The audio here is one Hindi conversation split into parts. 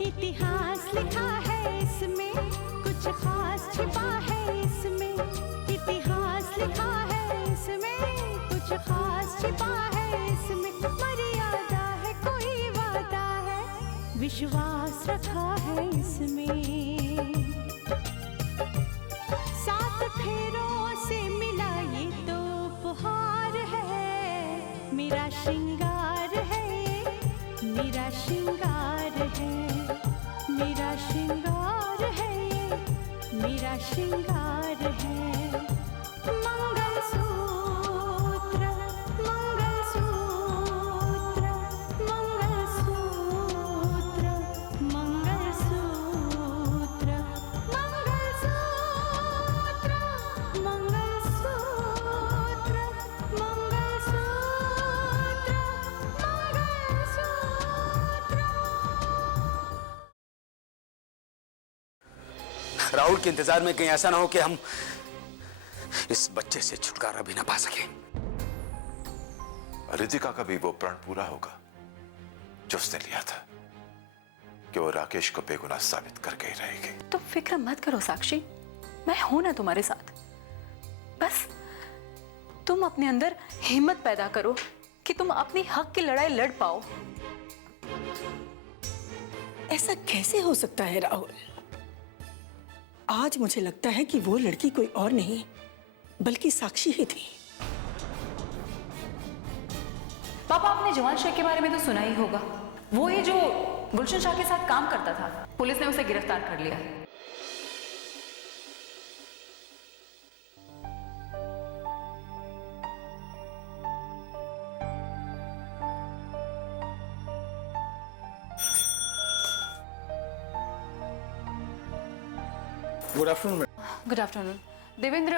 इतिहास लिखा है इसमें, कुछ खास छिपा है इसमें। इतिहास लिखा है इसमें, कुछ खास छिपा है इसमें। मर्यादा है, कोई वादा है, विश्वास रखा है इसमें। सात फेरों से मिला ये तो उपहार है। मेरा श्रृंगार है, मेरा श्रृंगार है, मेरा श्रृंगार है, मेरा श्रृंगार है। मंगलसूत्र, मंगलसूत्र, मंगलसूत्र, मंगलसूत्र, मंगलसूत्र, मंगलसूत्र, मंगलसूत्र, मंगलसूत्र। राहुल के इंतजार में कहीं ऐसा ना हो कि हम इस बच्चे से छुटकारा भी ना पा सके। रितिका का भी वो प्रण पूरा होगा जो उसने लिया था कि वो राकेश को बेगुनाह साबित करके ही रहेगी। तो फिक्र मत करो साक्षी, मैं हूं ना तुम्हारे साथ। बस तुम अपने अंदर हिम्मत पैदा करो कि तुम अपनी हक की लड़ाई लड़ पाओ। ऐसा कैसे हो सकता है राहुल? आज मुझे लगता है कि वो लड़की कोई और नहीं बल्कि साक्षी ही थी। पापा, आपने जमाल शेख के बारे में तो सुना ही होगा। वो ही जो गुलशन शाह के साथ काम करता था। पुलिस ने उसे गिरफ्तार कर लिया। Good afternoon. Good afternoon. Devendra,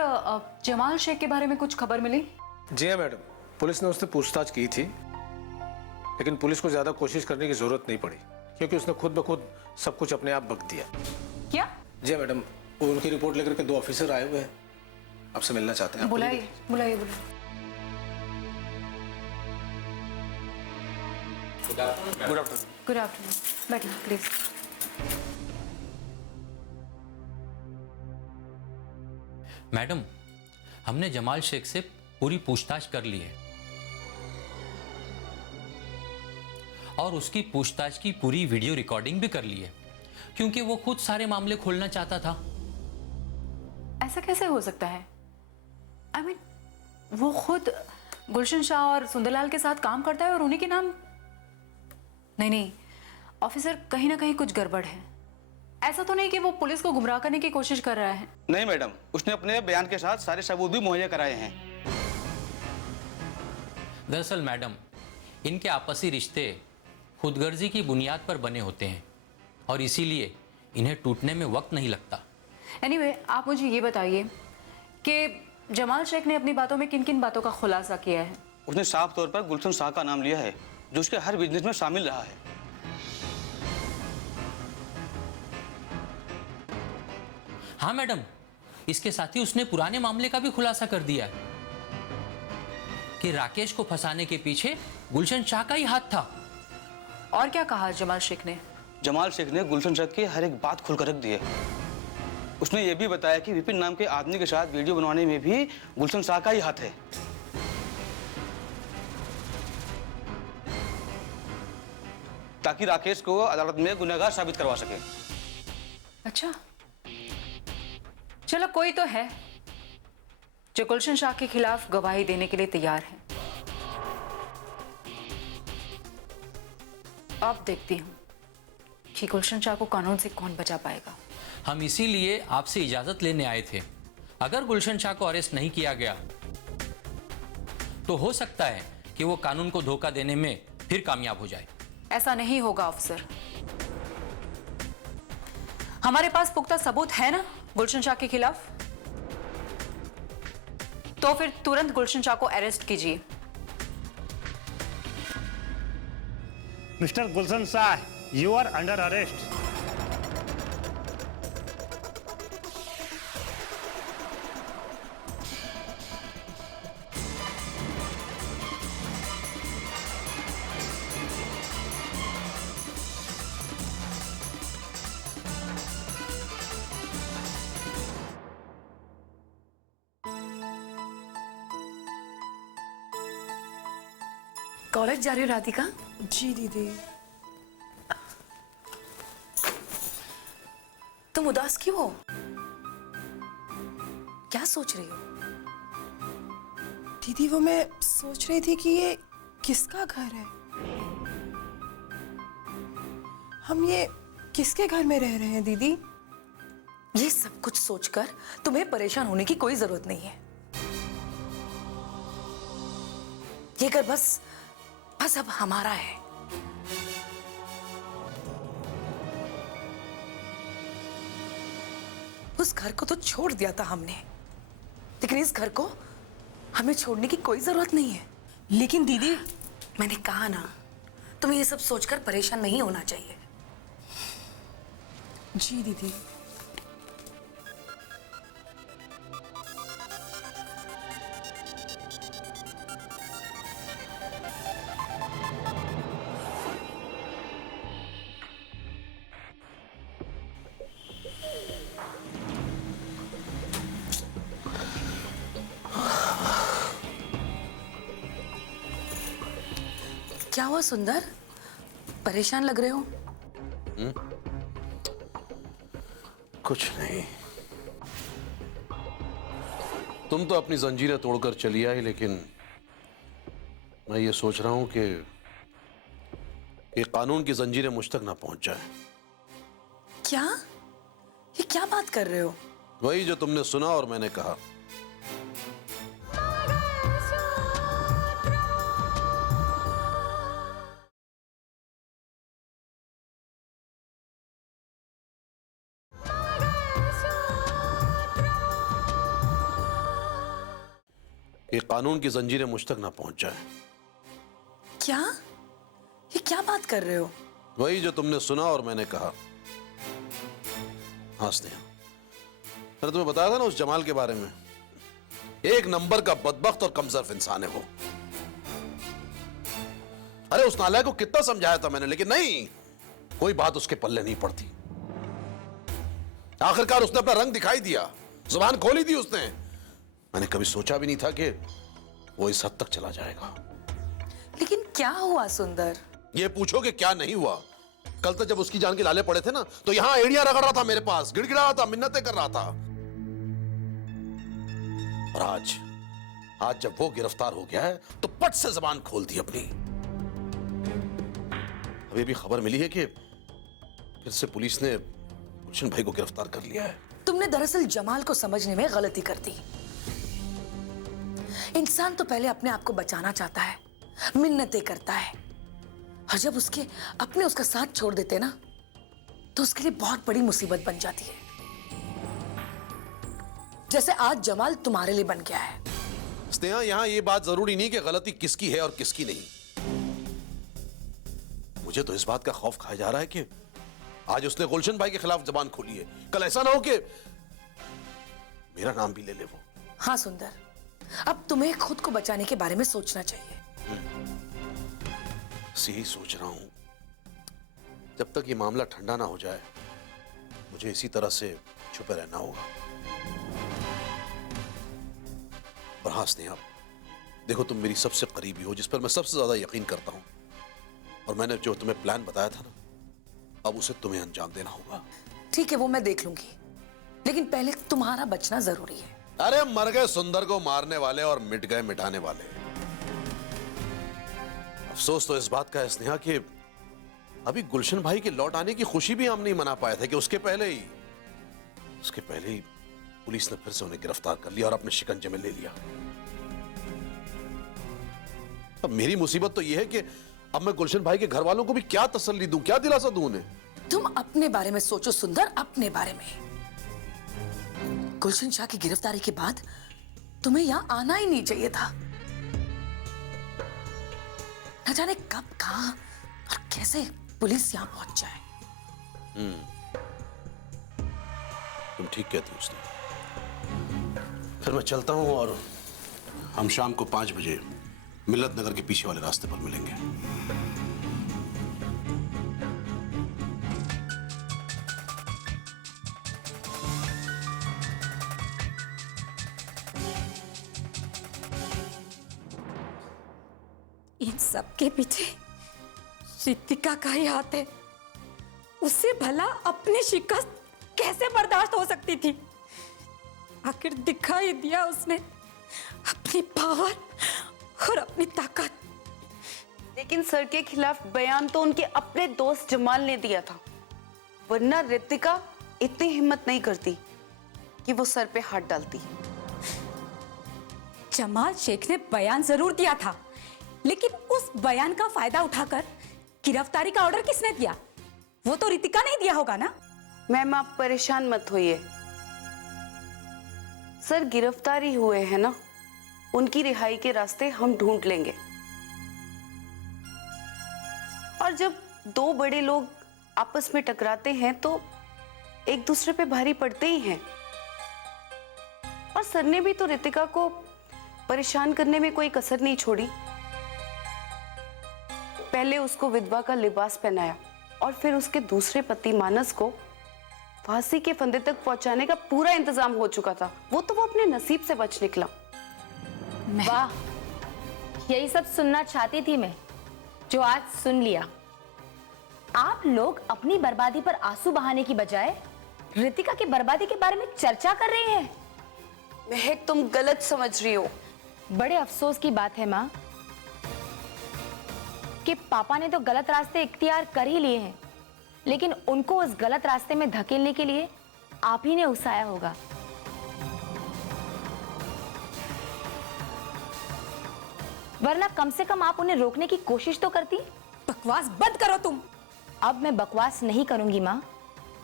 Jamal Shaikh के बारे में कुछ खबर मिली? जी हाँ मैडम, पुलिस ने उससे पूछताछ की थी, लेकिन पुलिस को ज्यादा कोशिश करने की जरूरत नहीं पड़ी क्योंकि उसने खुद ब खुद सब कुछ अपने आप बक दिया। क्या? जी हाँ मैडम, वो उनकी रिपोर्ट लेकर के 2 ऑफिसर आए हुए हैं, आपसे मिलना चाहते हैं। बुलाइए बुलाइए बुलाइए। Good afternoon. गुड आफ्टरनून, बैठिए प्लीज। मैडम, हमने जमाल शेख से पूरी पूछताछ कर ली है और उसकी पूछताछ की पूरी वीडियो रिकॉर्डिंग भी कर ली है क्योंकि वो खुद सारे मामले खोलना चाहता था। ऐसा कैसे हो सकता है? I mean, वो खुद गुलशन शाह और सुंदरलाल के साथ काम करता है और उन्हीं के नाम। नहीं, ऑफिसर, कहीं ना कहीं कुछ गड़बड़ है। ऐसा तो नहीं कि वो पुलिस को गुमराह करने की कोशिश कर रहा है? नहीं मैडम, उसने अपने बयान के साथ सारे सबूत भी मुहैया कराए हैं। दरअसल मैडम, इनके आपसी रिश्ते खुदगर्जी की बुनियाद पर बने होते हैं और इसीलिए इन्हें टूटने में वक्त नहीं लगता। एनीवे, आप मुझे ये बताइए कि जमाल शेख ने अपनी बातों में किन किन बातों का खुलासा किया है? उसने साफ तौर पर गुलशन शाह का नाम लिया है जो उसके हर बिजनेस में शामिल रहा है। हाँ मैडम, इसके साथ ही उसने पुराने मामले का भी खुलासा कर दिया है कि राकेश को फंसाने के पीछे गुलशन शाह का ही हाथ था। और क्या कहा जमाल शेख ने? जमाल शेख ने गुलशन शाह की हर एक बात खुलकर रख दी है। उसने ये भी बताया कि विपिन नाम के आदमी के साथ वीडियो बनवाने में भी गुलशन शाह का ही हाथ है। ताकि राकेश को अदालत में गुनहगार साबित करवा सके। अच्छा, चलो कोई तो है जो गुलशन शाह के खिलाफ गवाही देने के लिए तैयार है। अब देखती हूं कि गुलशन शाह को कानून से कौन बचा पाएगा। हम इसीलिए आपसे इजाजत लेने आए थे। अगर गुलशन शाह को अरेस्ट नहीं किया गया तो हो सकता है कि वो कानून को धोखा देने में फिर कामयाब हो जाए। ऐसा नहीं होगा ऑफिसर। हमारे पास पुख्ता सबूत है ना गुलशन शाह के खिलाफ। तो फिर तुरंत गुलशन शाह को अरेस्ट कीजिए। Mister Gulshan Shah, you are under arrest. College जा रही हो राधिका? जी दीदी। तुम उदास क्यों हो? क्या सोच रही हो? दीदी वो मैं सोच रही थी कि ये किसका घर है, हम ये किसके घर में रह रहे हैं दीदी? ये सब कुछ सोचकर तुम्हें परेशान होने की कोई जरूरत नहीं है। ये घर बस अब हमारा है। उस घर को तो छोड़ दिया था हमने, लेकिन इस घर को हमें छोड़ने की कोई जरूरत नहीं है। लेकिन दीदी, मैंने कहा ना, तुम्हें ये सब सोचकर परेशान नहीं होना चाहिए। जी दीदी। क्या हुआ सुंदर, परेशान लग रहे हो? कुछ नहीं। तुम तो अपनी जंजीरें तोड़कर चली आई, लेकिन मैं ये सोच रहा हूं कि कानून की जंजीरें मुझ तक ना पहुंच जाए। क्या? ये क्या बात कर रहे हो? वही जो तुमने सुना और मैंने कहा। कि कानून की जंजीरें मुझ तक ना पहुंच जाए। क्या? ये क्या बात कर रहे हो? वही जो तुमने सुना और मैंने कहा। हाँ स्नेहा, मैंने तुम्हें बताया था ना उस जमाल के बारे में। एक नंबर का बदबख्त और कमजोर इंसान है वो। अरे उस नालायक को कितना समझाया था मैंने, लेकिन नहीं, कोई बात उसके पल्ले नहीं पड़ती। आखिरकार उसने अपना रंग दिखाई दिया, जुबान खोली थी उसने। मैंने कभी सोचा भी नहीं था कि वो इस हद तक चला जाएगा। लेकिन क्या हुआ सुंदर? ये पूछो कि क्या नहीं हुआ। कल तक जब उसकी जान के लाले पड़े थे ना, तो यहां एड़ियां रगड़ रहा था मेरे पास, गिड़गिड़ा रहा था, मिन्नतें कर रहा था। और आज जब वो गिरफ्तार हो गया है, तो पट से जबान खोल दी अपनी। अभी भी खबर मिली है कि फिर से पुलिस ने गुलशन भाई को गिरफ्तार कर लिया है। तुमने दरअसल जमाल को समझने में गलती कर दी। इंसान तो पहले अपने आप को बचाना चाहता है, मिन्नतें करता है, और जब उसका साथ छोड़ देते ना, तो उसके लिए बहुत बड़ी मुसीबत बन जाती है। जैसे आज जमाल तुम्हारे लिए बन गया है। स्नेहा, यहां ये बात जरूरी नहीं कि गलती किसकी है और किसकी नहीं। मुझे तो इस बात का खौफ खाया जा रहा है कि आज उसने गुलशन भाई के खिलाफ जबान खोली है, कल ऐसा ना हो कि मेरा नाम भी ले ले वो। हाँ सुंदर, अब तुम्हें खुद को बचाने के बारे में सोचना चाहिए। यही सोच रहा हूं, जब तक ये मामला ठंडा ना हो जाए, मुझे इसी तरह से छुपे रहना होगा। और हाँ स्नेहा, देखो तुम मेरी सबसे करीबी हो, जिस पर मैं सबसे ज्यादा यकीन करता हूं, और मैंने जो तुम्हें प्लान बताया था ना, अब उसे तुम्हें अंजाम देना होगा। ठीक है, वो मैं देख लूंगी, लेकिन पहले तुम्हारा बचना जरूरी है। अरे मर गए सुंदर को मारने वाले और मिट गए मिटाने वाले। अफसोस तो इस बात का है स्नेहा कि अभी गुलशन भाई के लौट आने की खुशी भी हम नहीं मना पाए थे कि उसके पहले ही पुलिस ने फिर से उन्हें गिरफ्तार कर लिया और अपने शिकंजे में ले लिया। अब मेरी मुसीबत तो यह है कि अब मैं गुलशन भाई के घर वालों को भी क्या तसल्ली दूं, क्या दिलासा दूं उन्हें। तुम अपने बारे में सोचो सुंदर, अपने बारे में। गुलशन शाह की गिरफ्तारी के बाद तुम्हें यहां आना ही नहीं चाहिए था। न जाने कब, कहां और कैसे पुलिस यहां पहुंच जाए। तुम ठीक कहती हो उसने। फिर मैं चलता हूं और हम शाम को 5 बजे मिल्लत नगर के पीछे वाले रास्ते पर मिलेंगे। इन सब के पीछे रितिका का ही हाथ है। उसे भला अपनी शिकस्त कैसे बर्दाश्त हो सकती थी? आखिर दिखाई दिया उसने अपनी पावर और अपनी ताकत। लेकिन सर के खिलाफ बयान तो उनके अपने दोस्त जमाल ने दिया था, वरना रितिका इतनी हिम्मत नहीं करती कि वो सर पे हाथ डालती। जमाल शेख ने बयान जरूर दिया था, लेकिन उस बयान का फायदा उठाकर गिरफ्तारी का ऑर्डर किसने दिया? वो तो रितिका ने दिया होगा ना? मैम आप परेशान मत होइए, सर गिरफ्तार ही हुए हैं ना, उनकी रिहाई के रास्ते हम ढूंढ लेंगे। और जब दो बड़े लोग आपस में टकराते हैं तो एक दूसरे पे भारी पड़ते ही हैं। और सर ने भी तो रितिका को परेशान करने में कोई कसर नहीं छोड़ी। पहले उसको विधवा का लिबास पहनाया और फिर उसके दूसरे पति मानस को फांसी के फंदे तक पहुंचाने का पूरा इंतजाम हो चुका था। वो अपने नसीब से बच निकला। वाह, यही सब सुनना चाहती थी मैं, जो आज सुन लिया। आप लोग अपनी बर्बादी पर आंसू बहाने की बजाय रितिका की बर्बादी के बारे में चर्चा कर रहे हैं। महक तुम गलत समझ रही हो। बड़े अफसोस की बात है माँ कि पापा ने तो गलत रास्ते इख्तियार कर ही लिए हैं, लेकिन उनको उस गलत रास्ते में धकेलने के लिए आप ही ने उकसाया होगा। वरना कम से कम आप उन्हें रोकने की कोशिश तो करती। बकवास बंद करो तुम। अब मैं बकवास नहीं करूंगी माँ,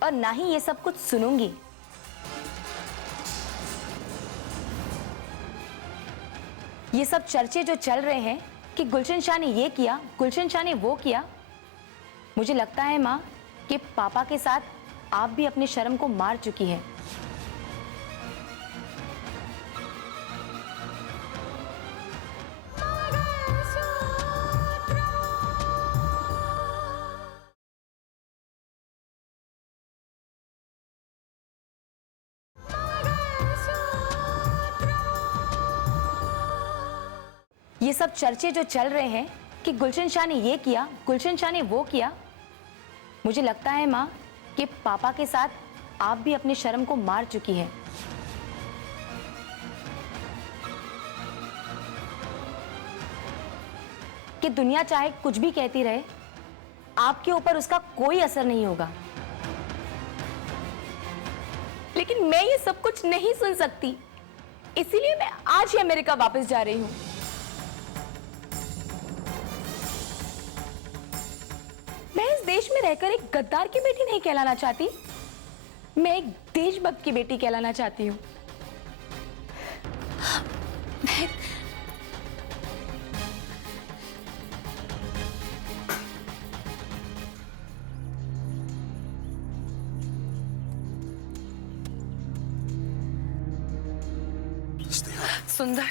और ना ही ये सब कुछ सुनूंगी। ये सब चर्चे जो चल रहे हैं कि गुलशन शाह ने ये किया, गुलशन शाह ने वो किया, मुझे लगता है माँ कि पापा के साथ आप भी अपनी शर्म को मार चुकी हैं। ये सब चर्चे जो चल रहे हैं कि गुलशन शाह ने ये किया, गुलशन शाह ने वो किया, मुझे लगता है माँ कि पापा के साथ आप भी अपनी शर्म को मार चुकी हैं। कि दुनिया चाहे कुछ भी कहती रहे, आपके ऊपर उसका कोई असर नहीं होगा। लेकिन मैं ये सब कुछ नहीं सुन सकती, इसीलिए मैं आज ही अमेरिका वापस जा रही हूँ। मैं इस देश में रहकर एक गद्दार की बेटी नहीं कहलाना चाहती, मैं एक देशभक्त की बेटी कहलाना चाहती हूँ। सुंदर,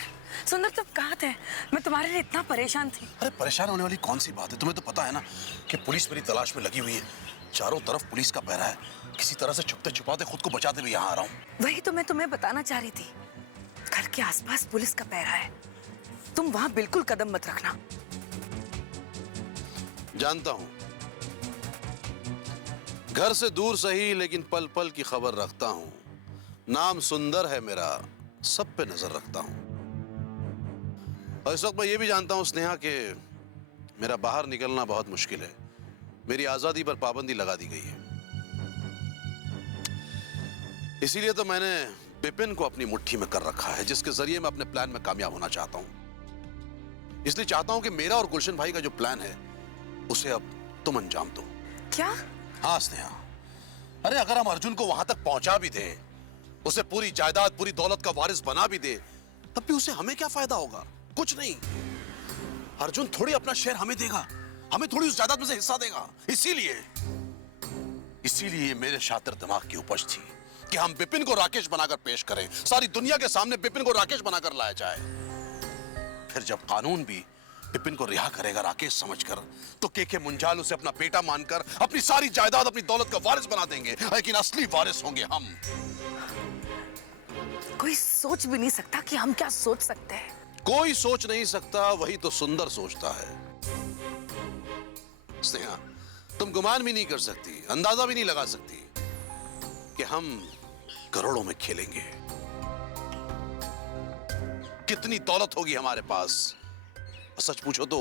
सुंदर तुम कहाँ थे? मैं तुम्हारे लिए इतना परेशान थी। अरे परेशान होने वाली कौन सी बात है? तुम्हें तो पता है ना कि पुलिस मेरी तलाश में लगी हुई है। चारों तरफ पुलिस का पहरा है। किसी तरह से छुपते छुपाते खुद को बचाते हुए यहाँ आ रहा हूँ। वही तो मैं तुम्हें बताना चाह रही थी। घर के आसपास पुलिस का पहरा है, तुम वहां बिल्कुल कदम मत रखना। जानता हूँ, घर से दूर सही लेकिन पल पल की खबर रखता हूँ। नाम सुंदर है मेरा, सब पे नजर रखता हूँ। और इस वक्त मैं ये भी जानता हूँ स्नेहा कि मेरा बाहर निकलना बहुत मुश्किल है। मेरी आजादी पर पाबंदी लगा दी गई है। इसीलिए तो मैंने बिपिन को अपनी मुट्ठी में कर रखा है, जिसके जरिए मैं अपने प्लान में कामयाब होना चाहता हूँ। इसलिए चाहता हूँ कि मेरा और गुलशन भाई का जो प्लान है उसे अब तुम अंजाम दो। क्या? हाँ स्नेहा, अरे अगर हम अर्जुन को वहां तक पहुंचा भी दे, उसे पूरी जायदाद पूरी दौलत का वारिस बना भी दे, तब भी उसे हमें क्या फायदा होगा? कुछ नहीं। अर्जुन थोड़ी अपना शेयर हमें देगा, हमें थोड़ी उस जायदाद में से हिस्सा देगा। इसीलिए मेरे शातिर दिमाग की उपज थी कि हम बिपिन को राकेश बनाकर पेश करें। सारी दुनिया के सामने बिपिन को राकेश बनाकर लाया जाए। फिर जब कानून भी बिपिन को रिहा करेगा राकेश समझकर, तो केके मुंजाल उसे अपना बेटा मानकर अपनी सारी जायदाद अपनी दौलत का वारिस बना देंगे, लेकिन असली वारिस होंगे हम। कोई सोच भी नहीं सकता कि हम क्या सोच सकते हैं। कोई सोच नहीं सकता, वही तो सुंदर सोचता है। स्नेहा, तुम गुमान भी नहीं कर सकती, अंदाजा भी नहीं लगा सकती कि हम करोड़ों में खेलेंगे। कितनी दौलत होगी हमारे पास। सच पूछो तो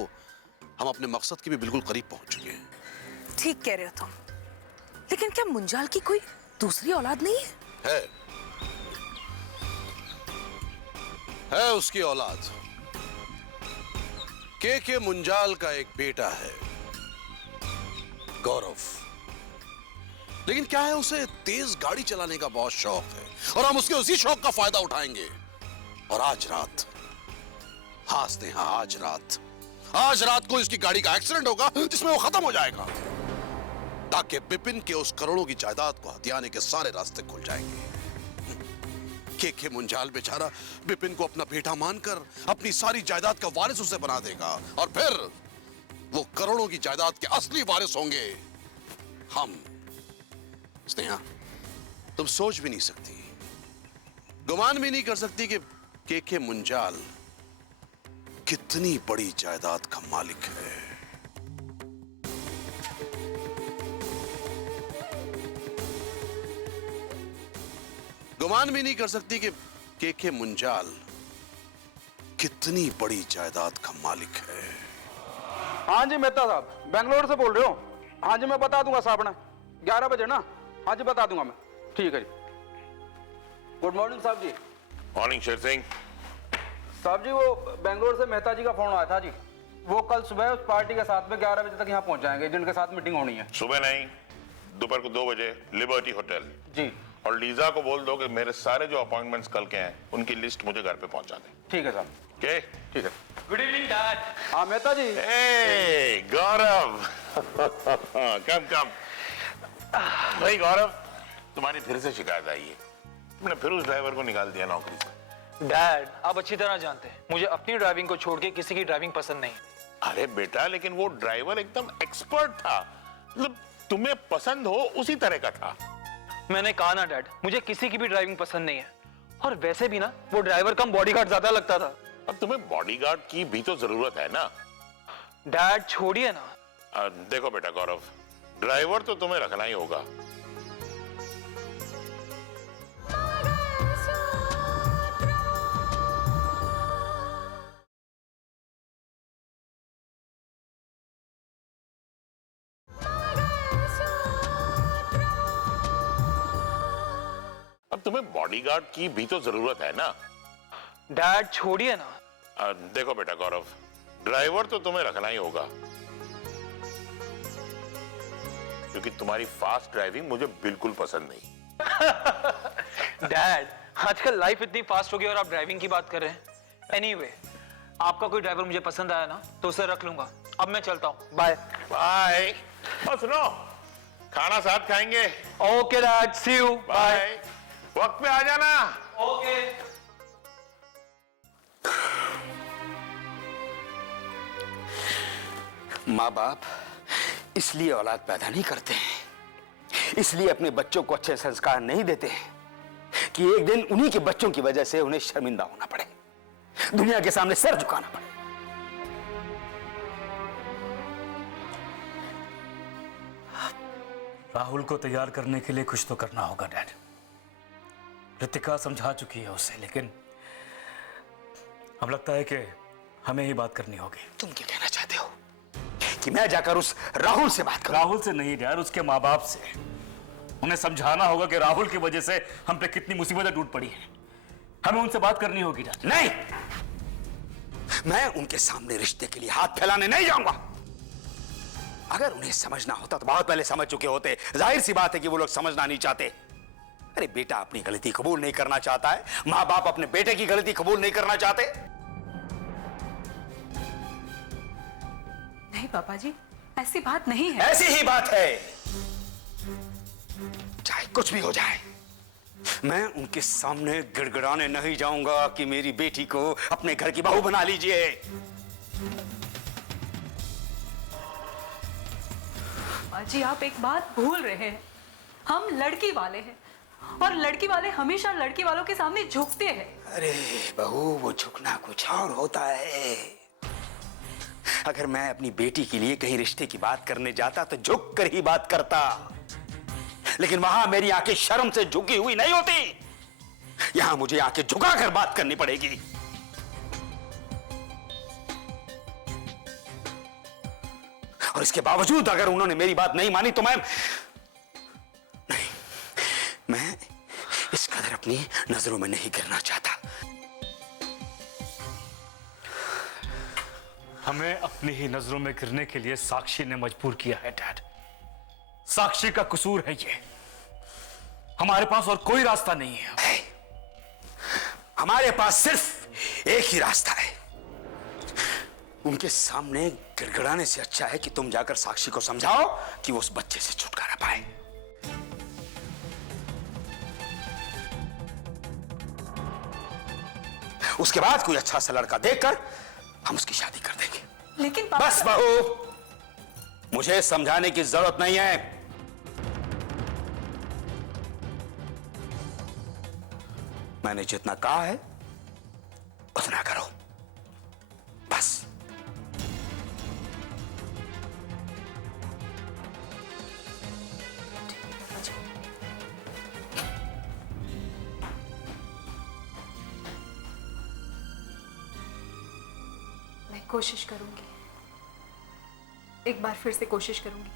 हम अपने मकसद के भी बिल्कुल करीब पहुंच चुके हैं। ठीक कह रहे हो तुम, लेकिन क्या मुंजाल की कोई दूसरी औलाद नहीं है? है उसकी औलाद। के मुंजाल का एक बेटा है, गौरव। लेकिन क्या है, उसे तेज गाड़ी चलाने का बहुत शौक है और हम उसके उसी शौक का फायदा उठाएंगे। और आज रात, हाँ स्नेहा, आज रात को इसकी गाड़ी का एक्सीडेंट होगा जिसमें वो खत्म हो जाएगा, ताकि बिपिन के उस करोड़ों की जायदाद को हथियाने के सारे रास्ते खुल जाएंगे। के मुंजाल बेचारा बिपिन को अपना बेटा मानकर अपनी सारी जायदाद का वारिस उसे बना देगा और फिर वो करोड़ों की जायदाद के असली वारिस होंगे हम। स्नेहा, तुम सोच भी नहीं सकती, गुमान भी नहीं कर सकती कि के मुंजाल कितनी बड़ी जायदाद का मालिक है। गुमान भी नहीं कर सकती कि के मुंजाल कितनी बड़ी जायदाद का मालिक है। हाँ जी मेहता साहब, बेंगलोर से बोल रहे हो? हाँ जी, मैं बता दूंगा साहब ने 11 बजे ना। हाँ जी, बता दूंगा मैं। ठीक है जी। गुड मॉर्निंग साहब जी। मॉर्निंग शेर सिंह। साहब जी, वो बेंगलोर से मेहता जी का फोन आया था जी। वो कल सुबह उस पार्टी के साथ में 11 बजे तक यहाँ पहुंच जाएंगे, जिनके साथ मीटिंग होनी है। सुबह नहीं, दोपहर को 2 बजे लिबर्टी होटल जी। और लीजा को बोल दो कि मेरे सारे जो अपॉइंटमेंट्स कल के हैं उनकी लिस्ट मुझे घर पे पहुंचा दे। ठीक है साहब। ओके, ठीक है। Good evening dad. हाँ मेहता जी। हे गौरव। कम कम। भाई गौरव, तुम्हारी फिर से शिकायत आई है। तुमने फिर उस ड्राइवर को निकाल दिया नौकरी से। डैड, आप अच्छी तरह जानते हैं मुझे अपनी ड्राइविंग को छोड़ के किसी की ड्राइविंग पसंद नहीं। अरे बेटा, लेकिन वो ड्राइवर एकदम एक्सपर्ट था, मतलब तुम्हें पसंद हो उसी तरह का था। मैंने कहा ना डैड, मुझे किसी की भी ड्राइविंग पसंद नहीं है। और वैसे भी ना, वो ड्राइवर कम बॉडीगार्ड ज्यादा लगता था। अब तुम्हें बॉडीगार्ड की भी तो जरूरत है ना। डैड छोड़िए ना। देखो बेटा गौरव, ड्राइवर तो तुम्हें रखना ही होगा। अब तुम्हें बॉडीगार्ड की भी तो जरूरत है ना। डैड छोड़िए ना। देखो बेटा गौरव, ड्राइवर तो तुम्हें रखना ही होगा, क्योंकि तुम्हारी फास्ट ड्राइविंग मुझे बिल्कुल पसंद नहीं। डैड, आजकल लाइफ इतनी फास्ट हो गई और आप ड्राइविंग की बात कर रहे हैं। एनीवे, आपका कोई ड्राइवर मुझे पसंद आया ना तो उसे रख लूंगा। अब मैं चलता हूँ, बाय बाय। और सुनो, खाना साथ खाएंगे। Okay dad, see you, bye. वक्त पे आ जाना। ओके। माँ बाप इसलिए औलाद पैदा नहीं करते हैं, इसलिए अपने बच्चों को अच्छे संस्कार नहीं देते हैं कि एक दिन उन्हीं के बच्चों की वजह से उन्हें शर्मिंदा होना पड़े, दुनिया के सामने सर झुकाना पड़े। राहुल को तैयार करने के लिए कुछ तो करना होगा डैड। रितिका समझा चुकी है उसे, लेकिन अब लगता है कि हमें ही बात करनी होगी। तुम क्या कहना चाहते हो कि मैं जाकर उस राहुल से बात करूं? राहुल से नहीं डैड, उसके माँ बाप से। उन्हें समझाना होगा कि राहुल की वजह से हम पे कितनी मुसीबतें टूट पड़ी हैं। हमें उनसे बात करनी होगी डैड। नहीं, मैं उनके सामने रिश्ते के लिए हाथ फैलाने नहीं जाऊंगा। अगर उन्हें समझना होता तो बहुत पहले समझ चुके होते। जाहिर सी बात है कि वो लोग समझना नहीं चाहते। अरे बेटा अपनी गलती कबूल नहीं करना चाहता है, माँ बाप अपने बेटे की गलती कबूल नहीं करना चाहते। नहीं पापा जी, ऐसी बात नहीं है। ऐसी ही बात है। चाहे कुछ भी हो जाए, मैं उनके सामने गिड़गिड़ाने नहीं जाऊंगा कि मेरी बेटी को अपने घर की बहू बना लीजिए। पापा जी, आप एक बात भूल रहे हैं, हम लड़की वाले हैं। और लड़की वाले हमेशा लड़की वालों के सामने झुकते हैं। अरे बहू, वो झुकना कुछ और होता है। अगर मैं अपनी बेटी के लिए कहीं रिश्ते की बात करने जाता तो झुक कर ही बात करता, लेकिन वहां मेरी आंखें शर्म से झुकी हुई नहीं होती। यहां मुझे आंखें झुकाकर बात करनी पड़ेगी। और इसके बावजूद अगर उन्होंने मेरी बात नहीं मानी तो मैं इस कदर अपनी नजरों में नहीं गिरना चाहता। हमें अपनी ही नजरों में गिरने के लिए साक्षी ने मजबूर किया है डैड। साक्षी का कसूर है ये। हमारे पास और कोई रास्ता नहीं है। हमारे पास सिर्फ एक ही रास्ता है। उनके सामने गिड़गिड़ाने से अच्छा है कि तुम जाकर साक्षी को समझाओ कि वो उस बच्चे से छुटकारा पाए। उसके बाद कोई अच्छा सा लड़का देखकर हम उसकी शादी कर देंगे। लेकिन बस बहू, मुझे समझाने की जरूरत नहीं है। मैंने जितना कहा है उतना करो, बस। मैं कोशिश करूंगी, एक बार फिर से कोशिश करूंगी।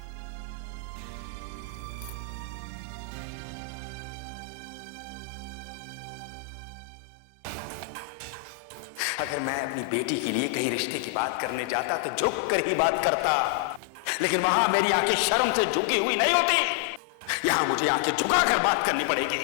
अगर मैं अपनी बेटी के लिए कहीं रिश्ते की बात करने जाता तो झुक कर ही बात करता, लेकिन वहां मेरी आंखें शर्म से झुकी हुई नहीं होती। यहां मुझे आंखें झुकाकर बात करनी पड़ेगी।